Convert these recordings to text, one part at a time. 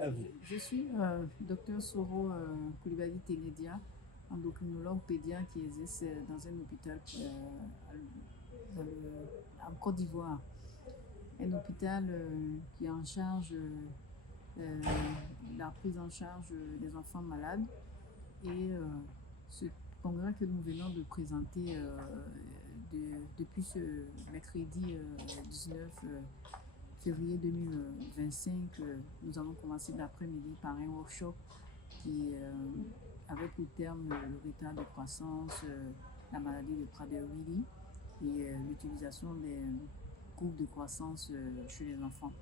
À vous. Je suis docteur Soro Koulibaly Tenedia, endocrinologue pédiatre qui exerce dans un hôpital en Côte d'Ivoire. Un hôpital qui est en charge euh, la prise en charge des enfants malades. Et ce congrès que nous venons de présenter depuis ce mercredi 19 février 2025, nous avons commencé l'après-midi par un workshop qui avait pour terme le retard de croissance, la maladie de Prader-Willi et l'utilisation des courbes de croissance chez les enfants.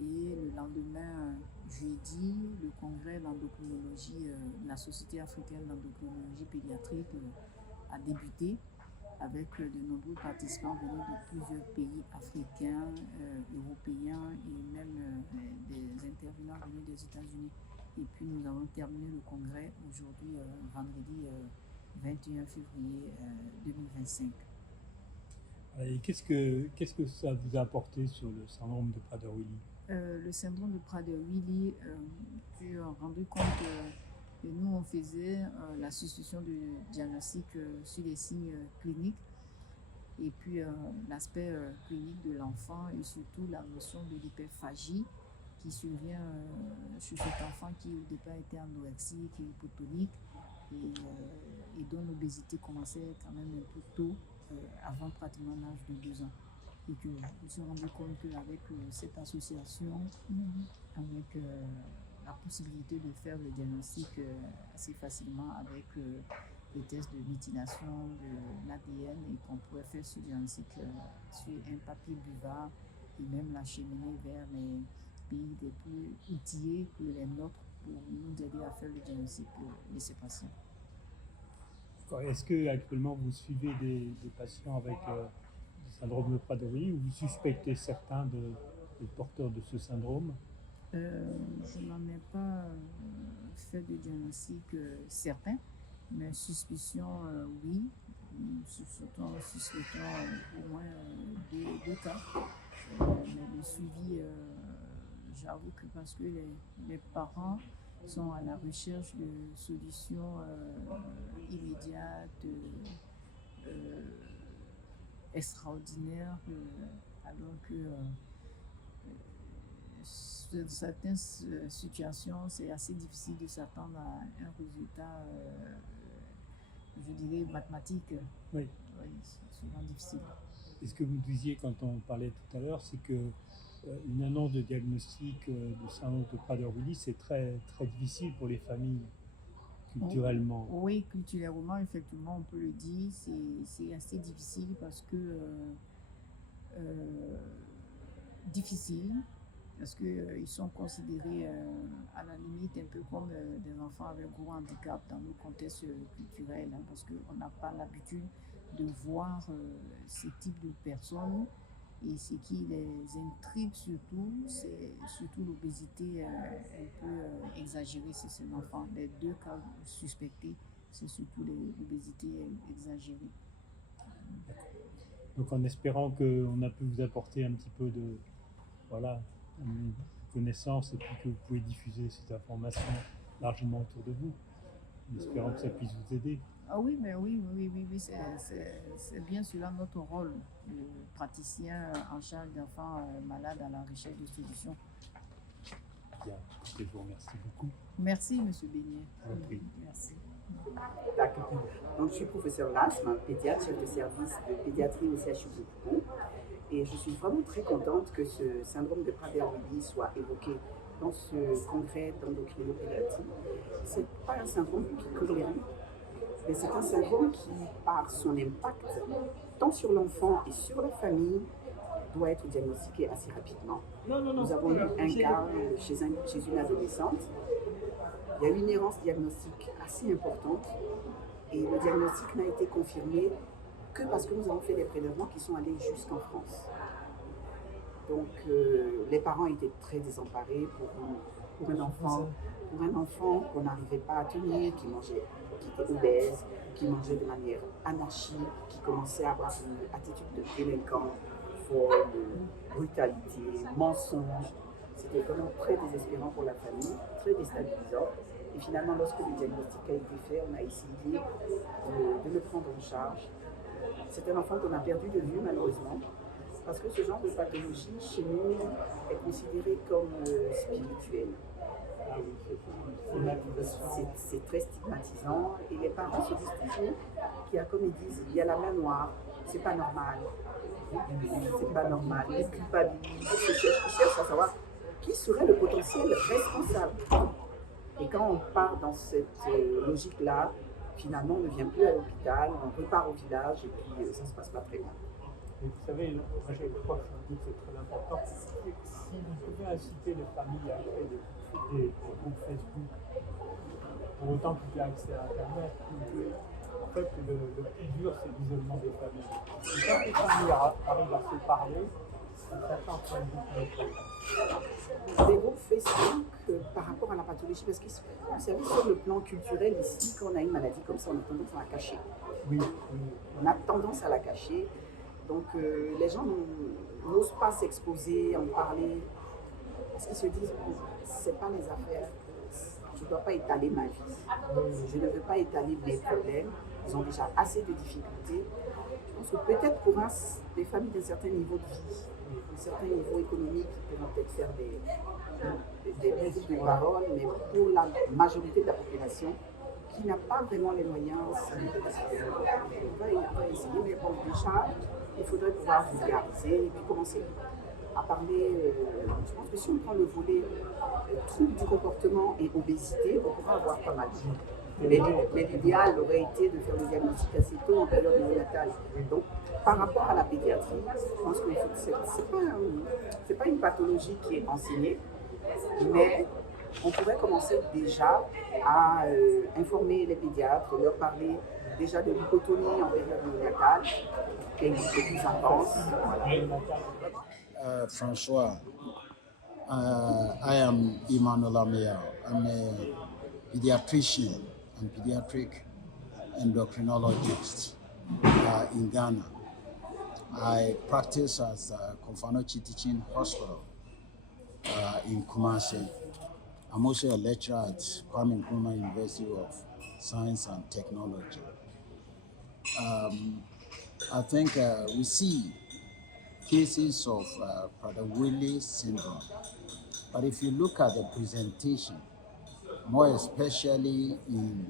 Et le lendemain, jeudi, le congrès d'endocrinologie, la Société africaine d'endocrinologie pédiatrique a débuté avec de nombreux participants venus de plusieurs pays africains, européens et même des intervenants venus des États-Unis. Et puis nous avons terminé le congrès aujourd'hui, vendredi 21 février 2025. Et qu'est-ce que ça vous a apporté sur le syndrome de Prader-Willi? Le syndrome de Prader-Willi, j'ai rendu compte que nous, on faisait la suspicion du diagnostic sur les signes cliniques et puis l'aspect clinique de l'enfant et surtout la notion de l'hyperphagie qui survient chez cet enfant qui au départ était anorexique et hypotonique et dont l'obésité commençait quand même un peu tôt, avant pratiquement l'âge de 2 ans. Et que je me suis rendu compte qu'avec cette association, avec la possibilité de faire le diagnostic assez facilement avec les tests de méthylation de l'ADN et qu'on pourrait faire ce diagnostic sur un papier buvard et même l'acheminer vers les pays les plus outillés que les nôtres pour nous aider à faire le diagnostic de ces patients. Est-ce que actuellement vous suivez des patients avec le syndrome de Prader-Willi ou vous suspectez certains de porteurs de ce syndrome? Je n'en ai pas fait de diagnostic certain, mais suspicion, oui. Nous suspectons au moins deux cas. Mais le suivi, j'avoue que parce que les parents sont à la recherche de solutions immédiates, extraordinaires, alors que dans certaines situations, c'est assez difficile de s'attendre à un résultat, je dirais, mathématique. Oui. Oui, c'est souvent difficile. Et ce que vous disiez quand on parlait tout à l'heure, c'est que une annonce de diagnostic de syndrome de Prader-Willi, c'est très, très difficile pour les familles, culturellement. Oui, culturellement, effectivement, on peut le dire, c'est assez difficile parce que difficile, parce qu'ils sont considérés à la limite un peu comme des enfants avec gros handicap dans nos contextes culturels, hein, parce qu'on n'a pas l'habitude de voir ce type de personnes. Et ce qui les intrigue surtout, c'est surtout l'obésité un peu exagérée chez ces enfants. Les deux cas suspectés, c'est surtout l'obésité exagérée. Donc en espérant qu'on a pu vous apporter un petit peu de une connaissance et puis que vous pouvez diffuser cette information largement autour de vous, en espérant que ça puisse vous aider. Ah oui, mais oui, c'est bien cela notre rôle, le praticien en charge d'enfants malades à la recherche de solutions. Bien, écoutez, je vous remercie beaucoup. Merci, M. Beignet. Je vous en prie. Merci. D'accord. Donc, je suis professeur Lasme, pédiatre, chef de service de pédiatrie au CHU de Poupon. Et je suis vraiment très contente que ce syndrome de Prader-Willi soit évoqué dans ce congrès d'endocrinopédiatrie. Ce n'est pas un syndrome que je l'ai vu, mais c'est un syndrome qui, par son impact, tant sur l'enfant et sur la famille, doit être diagnostiqué assez rapidement. Nous avons eu un cas chez une adolescente. Il y a eu une errance diagnostique assez importante et le diagnostic n'a été confirmé que parce que nous avons fait des prélèvements qui sont allés jusqu'en France. Donc les parents étaient très désemparés pour un enfant qu'on n'arrivait pas à tenir, qui était obèse, qui mangeait de manière anarchique, qui commençait à avoir une attitude de délinquant, folle, brutalité, mensonge. c'était vraiment très désespérant pour la famille, très déstabilisant. Et finalement, lorsque le diagnostic a été fait, on a essayé de le prendre en charge. C'est un enfant qu'on a perdu de vue malheureusement, parce que ce genre de pathologie chez nous est considéré comme spirituel. C'est très stigmatisant et les parents se disent toujours qu'il y a, comme ils disent, il y a la main noire, c'est pas normal. C'est pas normal. Ils culpabilisent, ils cherchent à savoir qui serait le potentiel responsable. Et quand on part dans cette logique-là, finalement on ne vient plus à l'hôpital, on repart au village et puis ça se passe pas très bien. Et vous savez, moi je crois que c'est très important. Si vous pouvez inciter les familles à créer des groupes Facebook, pour autant qu'il y ait accès à Internet, en fait, le plus dur, c'est l'isolement des familles. Et quand les familles arrivent à se parler, ça change beaucoup de choses. Des groupes Facebook par rapport à la pathologie, parce que vous savez, sur le plan culturel, ici, quand on a une maladie comme ça, on a tendance à la cacher. Oui. On a tendance à la cacher. Donc les gens n'osent pas s'exposer, en parler, parce qu'ils se disent, bon, c'est pas mes affaires, je ne dois pas étaler ma vie, je ne veux pas étaler mes problèmes, ils ont déjà assez de difficultés. Je pense que peut-être pour des familles d'un certain niveau de vie, d'un certain niveau économique, ils pourront peut-être faire des groupes de parole, mais pour la majorité de la population, qui n'a pas vraiment les moyens, on va essayer, mais bon, déjà, il faudrait pouvoir vulgariser et puis commencer à parler. Je pense que si on prend le volet troubles du comportement et obésité, on pourra avoir pas mal. Mais l'idéal aurait été de faire le diagnostic assez tôt en période néonatale. Donc, par rapport à la pédiatrie, je pense que c'est pas une pathologie qui est enseignée, mais on pourrait commencer déjà à informer les pédiatres, leur parler déjà de l'hypotonie en période néonatale, qui existe de plus en plus. François, I am Emmanuel Amiel. I'm a pediatrician and pediatric endocrinologist in Ghana. I practice at Kofanochi Teaching Hospital in Kumasi. I'm also a lecturer at Kwame Nkrumah University of Science and Technology. I think we see cases of Prader-Willi syndrome, but if you look at the presentation, more especially in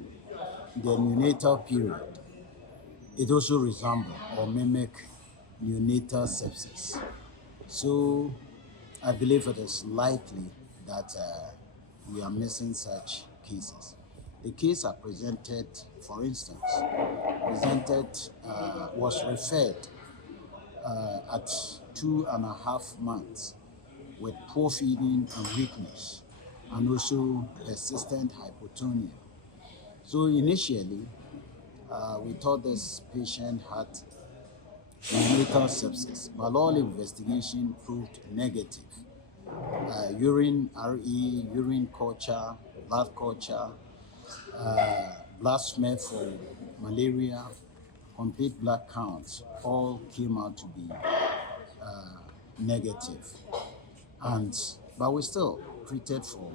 the neonatal period, it also resembles or mimic neonatal sepsis. So I believe it is likely that we are missing such cases. The case I presented, for instance, was referred at 2.5 months with poor feeding and weakness, and also persistent hypotonia. So initially, we thought this patient had neonatal sepsis, but all investigation proved negative. Urine RE, urine culture, blood culture, blood smear for malaria, complete blood counts, all came out to be negative. But we still treated for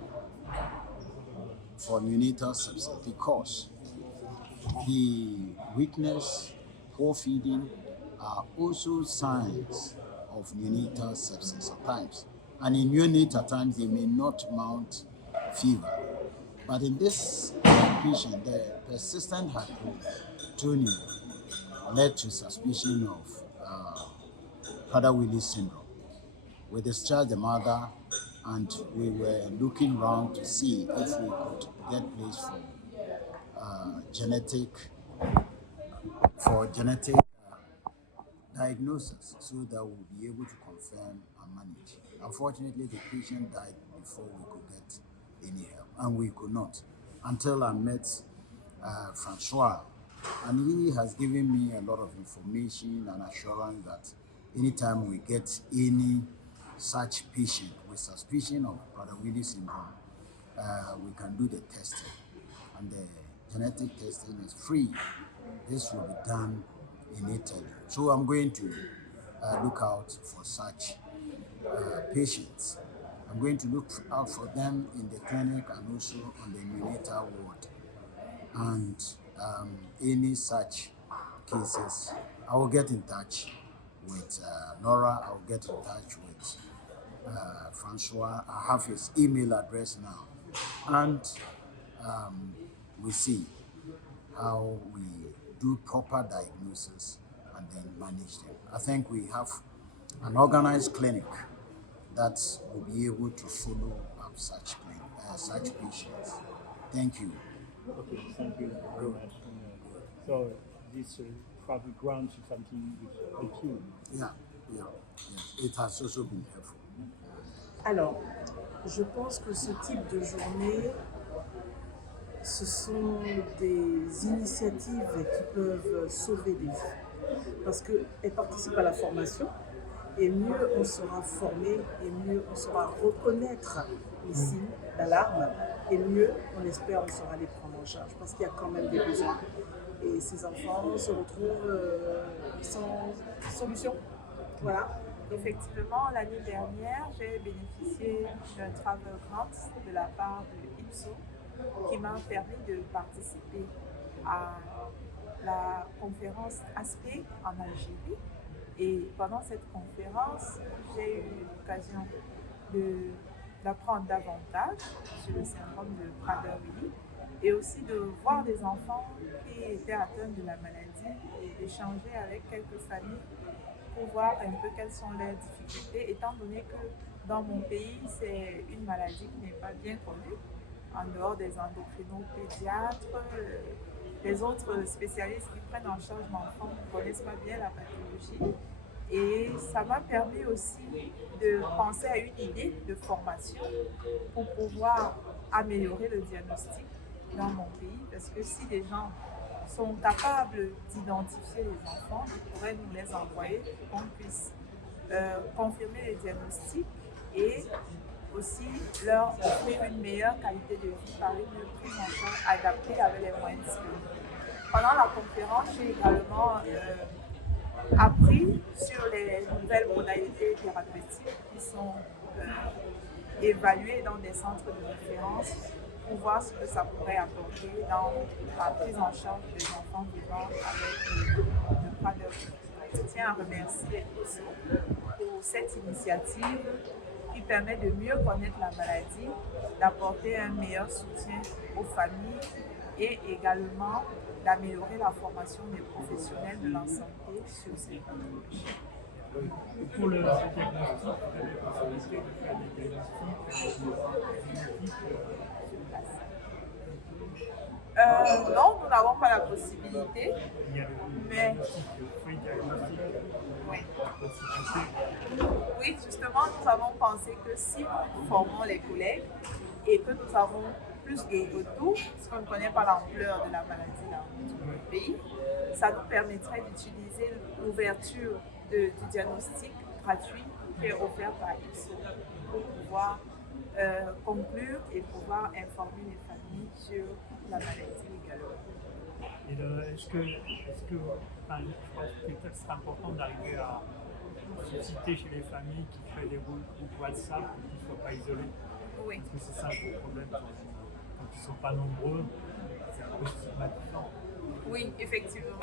neonatal sepsis because the weakness, poor feeding are also signs of neonatal sepsis at times. And in neonates at times they may not mount fever. But in this patient, the persistent hypotonia led to suspicion of Prader-Willi syndrome. We discharged the mother and we were looking around to see if we could get place for genetic diagnosis so that we'll be able to confirm and manage. Unfortunately, the patient died before we could get any help, and we could not until I met Francois, and he has given me a lot of information and assurance that anytime we get any such patient with suspicion of Prader-Willi syndrome, we can do the testing, and the genetic testing is free. This will be done in Italy. So I'm going to look out for such patients. I'm going to look out for them in the clinic and also on the neonatal ward. And any such cases, I will get in touch with Nora. I will get in touch with Francois. I have his email address now. And we see how we do proper diagnosis and then manage them. I think we have an organized clinic that will be able to follow up such patients. Thank you. Okay, thank you very much. So this travel grant is something which helps you. Yeah. It has also been helpful. Alors, je pense que ce type de journée, ce sont des initiatives qui peuvent sauver des vies. Parce qu'elles participent à la formation, et mieux on sera formé, et mieux on saura reconnaître les signes d'alarme, et mieux, on espère, on saura les prendre en charge, parce qu'il y a quand même des besoins. Et ces enfants se retrouvent sans solution. Voilà. Effectivement, l'année dernière, j'ai bénéficié d'un travel grant de la part de IPSO qui m'a permis de participer à la conférence ASPEC en Algérie. Et pendant cette conférence, j'ai eu l'occasion d'apprendre davantage sur le syndrome de Prader-Willi et aussi de voir des enfants qui étaient atteints de la maladie et d'échanger avec quelques familles pour voir un peu quelles sont leurs difficultés, étant donné que dans mon pays, c'est une maladie qui n'est pas bien connue, en dehors des endocrinopédiatres, les autres spécialistes qui prennent en charge l'enfant ne connaissent pas bien la pathologie. Et ça m'a permis aussi de penser à une idée de formation pour pouvoir améliorer le diagnostic dans mon pays, parce que si les gens sont capables d'identifier les enfants, ils pourraient nous les envoyer pour qu'on puisse confirmer les diagnostics et aussi leur offrir une meilleure qualité de vie par une prise en charge adaptée avec les moyens disponibles. Pendant la conférence, j'ai également appris sur les nouvelles modalités thérapeutiques qui sont évaluées dans des centres de référence pour voir ce que ça pourrait apporter dans la prise en charge des enfants vivant avec le Prader-Willi. Je tiens à remercier IPSO pour cette initiative qui permet de mieux connaître la maladie, d'apporter un meilleur soutien aux familles et également d'améliorer la formation des professionnels de la santé sur ces pathologies. Pour le diagnostic, vous avez la possibilité de faire des diagnostics non, nous n'avons pas la possibilité. Il y a Mais free diagnostic. oui. Oui, justement, nous avons pensé que si nous formons les collègues et que nous avons plus de retours, parce qu'on ne connaît pas l'ampleur de la maladie dans notre pays, ça nous permettrait d'utiliser l'ouverture du diagnostic gratuit qui est offert par IPSO pour pouvoir conclure et pouvoir informer les familles sur la maladie également. Et est-ce que enfin, je pense que c'est important d'arriver à susciter chez les familles qui créent des groupes WhatsApp pour qu'ils ne soient pas isolés? Oui. Parce que c'est ça le problème quand ils ne sont pas nombreux, c'est un peu stigmatisant. Oui, effectivement.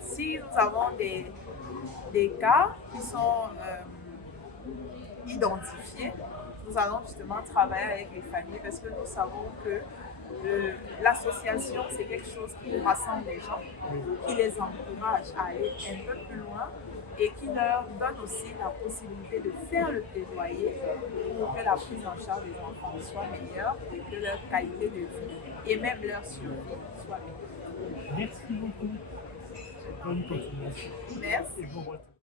Si nous avons des cas qui sont identifiés, nous allons justement travailler avec les familles parce que nous savons que l'association, c'est quelque chose qui rassemble les gens, qui les encourage à aller un peu plus loin et qui leur donne aussi la possibilité de faire le plaidoyer pour que la prise en charge des enfants soit meilleure et que leur qualité de vie et même leur survie soit meilleure. Merci beaucoup. Bonne continuation. Merci. Et bon retour.